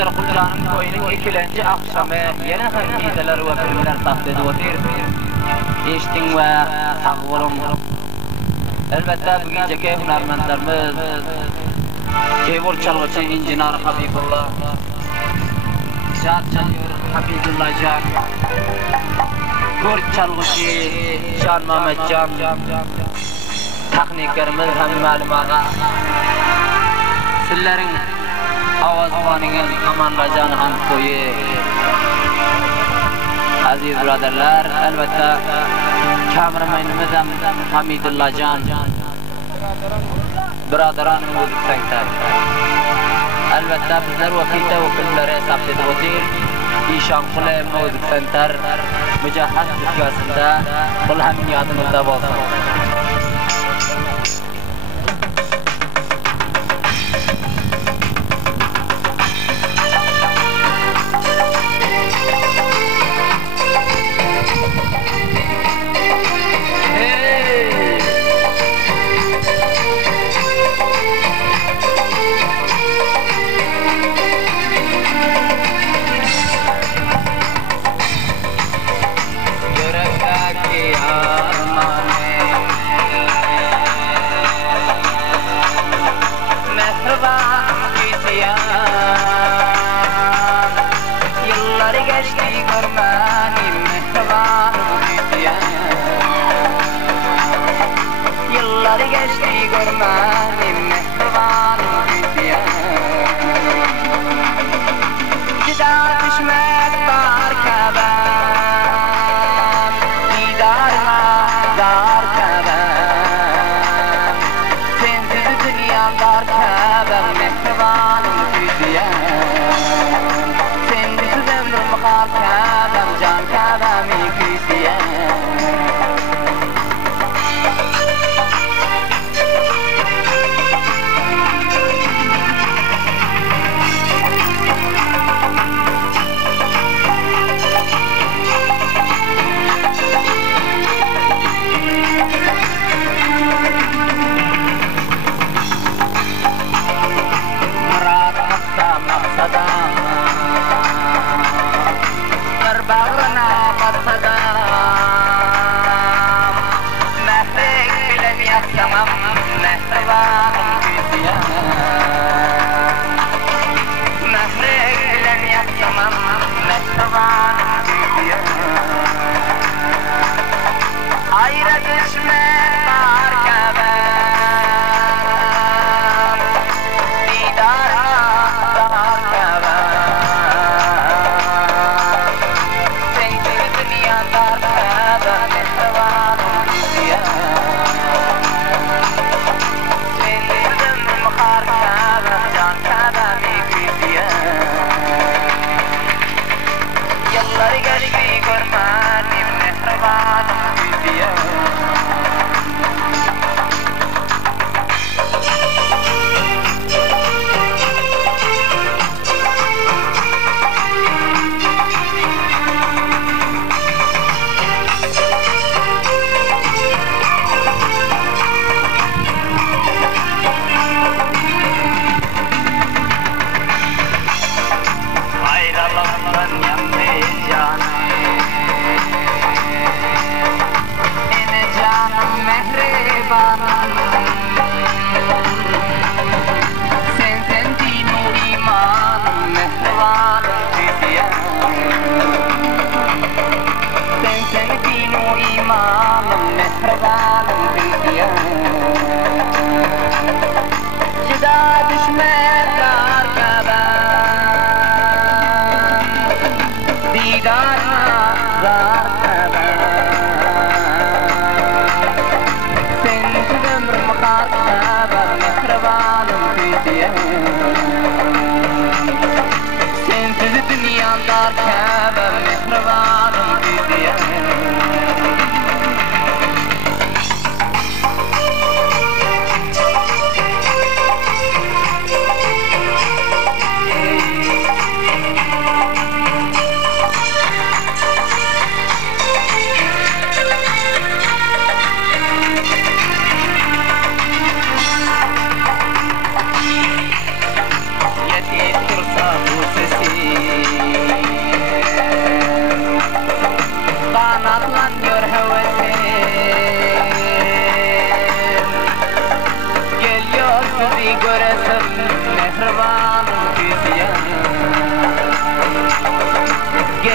Özel Kudran'ın koyunun ikilenci akşamı yine hangideler ve filmler tahtede otur. İştin ve takvurun. Elbette bu geceki hünarmenlerimiz keyboard çalgıcı İncinar Habibullah, Şad çalıyor Habibullah Can, Kurt çalgıcı Can Mehmet Can, tekniklerimiz hem Malim Ağa. Sizlerin avazvanının amanlacan han koyu. Aziz braderler, elbette kameramanımız hem Hamidullah Can, braderan müzik sektör. Elbette bizler vakite vakilleri hesaplayıp otur. İşan kule müzik sektör mücahhat dükkasında kul hem niyadımızda olsun.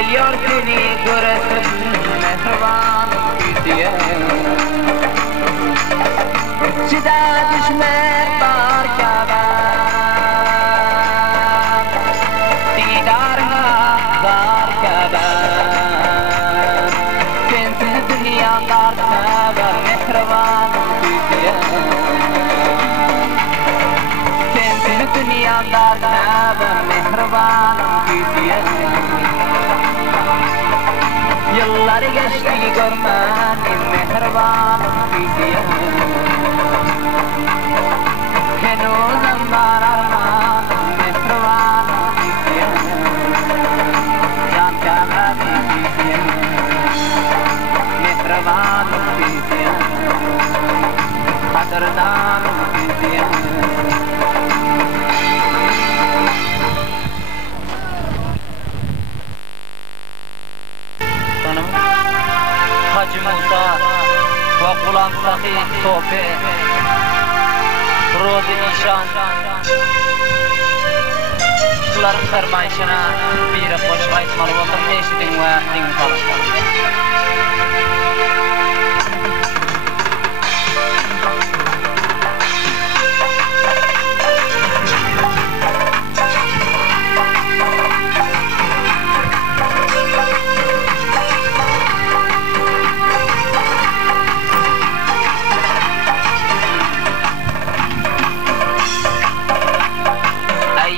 geliyor seni göresin mehriban diye. Çide düşmek var Kabe, didarına var Kabe. Sensiz dünya kartına var mehriban diye. Sensiz dünya kartına var mehriban diye. Yıllar geçti görmedim mehriban diye. Henüz var armağan mehriban diye. Can Kabe diye. Mehriban diye. Kadırdan diye. Hacı Musa ve Gulam Sahih Sohbe Rozi Nişan şuların fermayışına bir hoş aytmalı oldum. Eşittin ve din kalışmalı.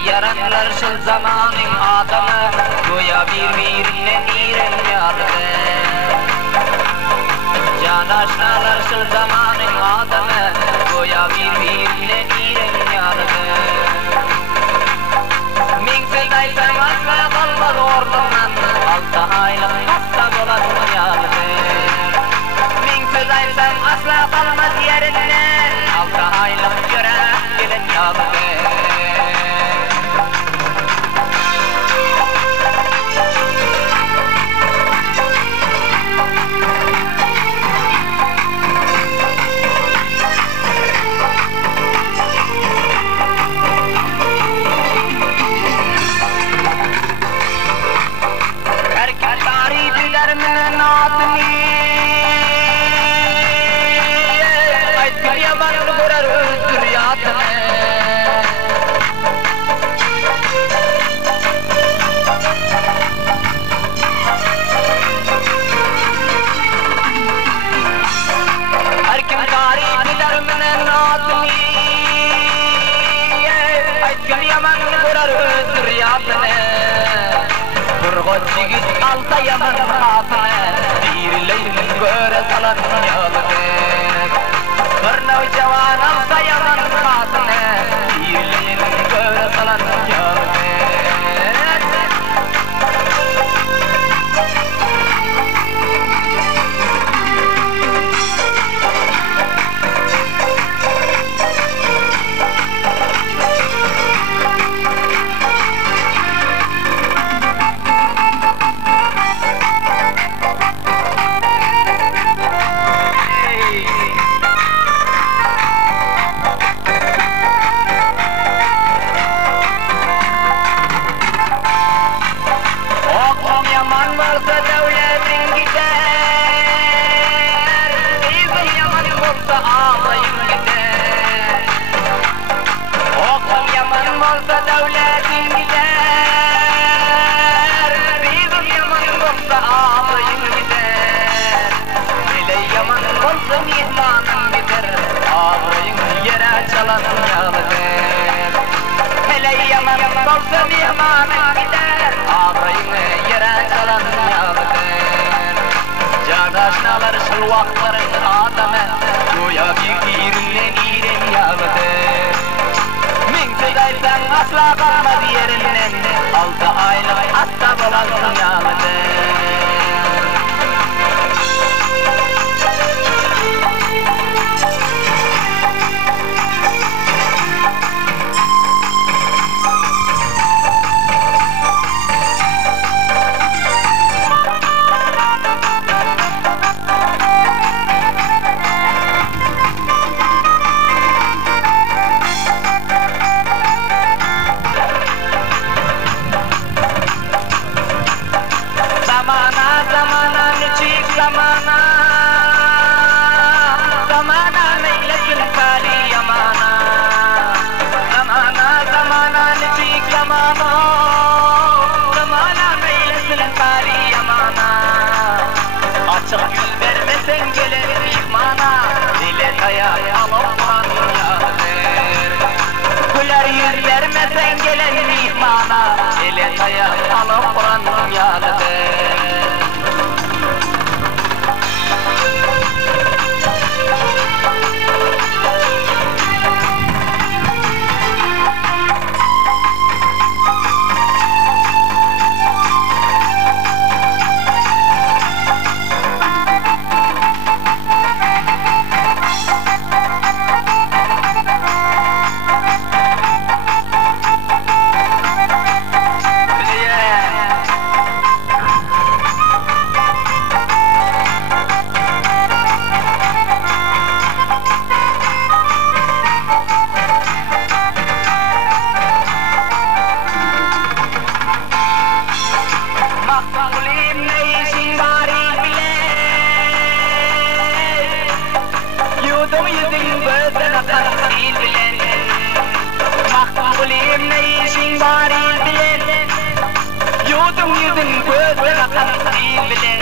Yaratlar şu zamanın adamı, goya birbirine diren yardı. Can aşnalar şu zamanın adamı, goya birbirine diren yardı. Min fedaysan asla kalmaz ordundan, 6 aylık hasta dolasın yardı. Min fedaysan asla kalmaz yerinden, 6 aylık gören gelen yardı. Çigit alta yaman hatına Dirleyim göre salan yalıdır Fırnav cavan alta yaman hatına Dirleyim göre salan yalıdır Candaşnalar şıl vaktların adamı Goya birbirine diren yalıdır Min fedaysan asla kalmaz yerinden 6 aylık hasta dolasın yalıdır açık yüz vermesen gelen mihmana dile dayak alıp duran yadır. Güler yüz vermesen gelen mihmana dile dayak alıp duran yadır. Makbuliyim ne işin var bilen, yudum yudum gözüne kansil bilen.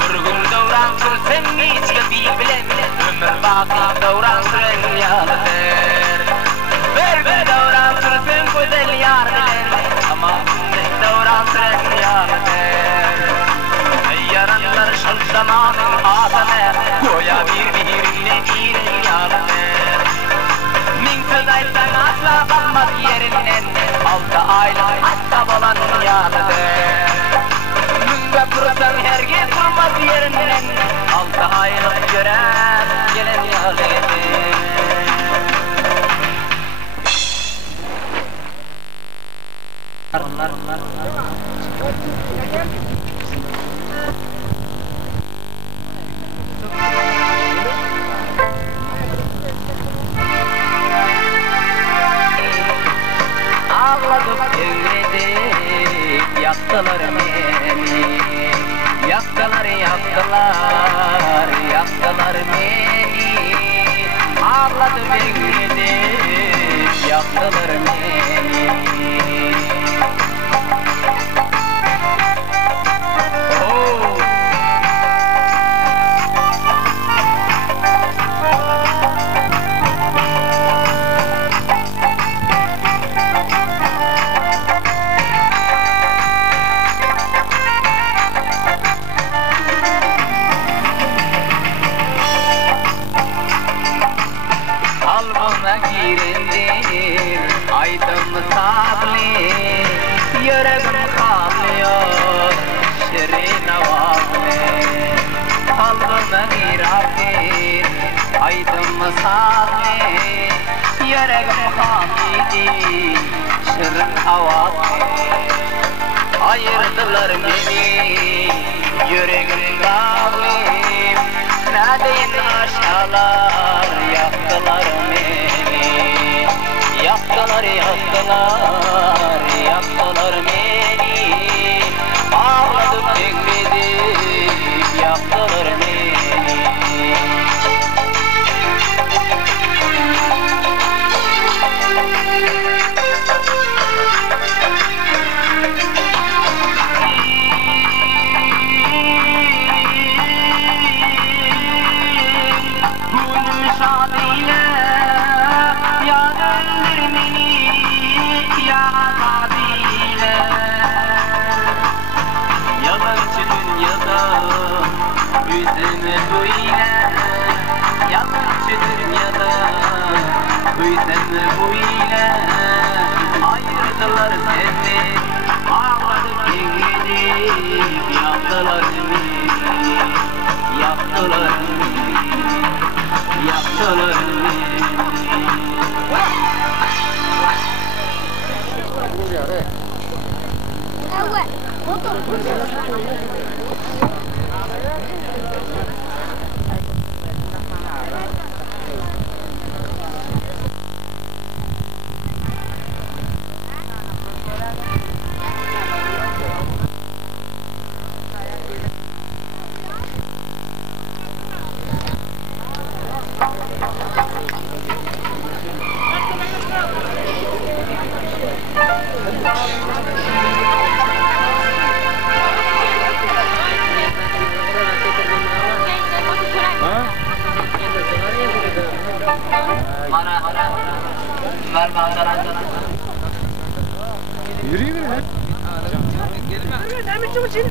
Bir gün davran sürsen hiç değil bilen, ömür baki davran süren yalıdır. Bir gün davran sürsen güzel yar bilen, ama davran süren yalıdır. Yaranlar şıl zamanın ağzına, goya birbirine iğren yalıdır. Min söz aysan asla kalmaz yerinden, 6 aylık hasta balan yalıdır. Münge kursan herkes kurmaz yerinden, 6 aylık gören gelen yalıdır. Ağladık devredik, yaktılar beni. Yaktılar, yaktılar, yaktılar beni. Ağladım devredik, yaktılar beni. Kalbime girindir aydın sabli, yüreğim kalıyor şirin avazlı. Kalbime girindir aydın sabli, yüreğim kalıyor şirin avazlı. Ayırdılar beni yüreğim bağlı, neredeyin aşağılar, yaktılar beni. Yaktılar, yaktılar, yaktılar beni. Ağladım bekledim, yaktılar beni. Ayırdılar seni, ağladık gidip, yaktılar beni, yaktılar beni, yaktılar beni. Mana var manzara. Yürüyün mü? Hemen çabuk çabuk.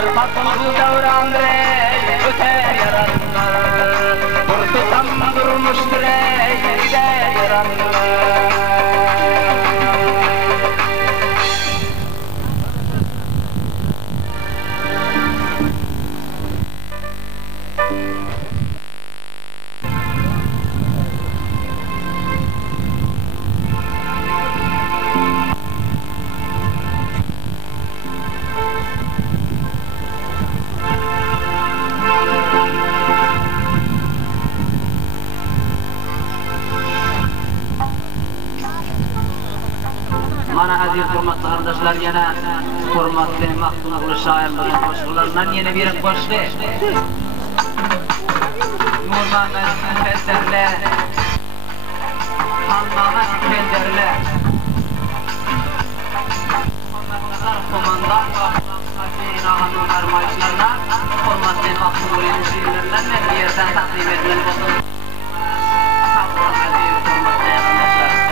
Batıl davran rey öter yaranlar Kurtutam durmuştur ey gider yaranlar Mana aziz hurmatli qardoshlar, yana hurmatli Maxtumog'li shoirning qo'shiqlaridan yana bir qo'shiq. Nurmamat Fenderler, Hammamat Fenderler. Komandan Hasan ağanın armayışlarına hurmatli Maxtumog'lining şiirlerinden bir yerden taqdim edilen bo'lsin. Aziz hurmatli qardoshlar.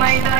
ميدان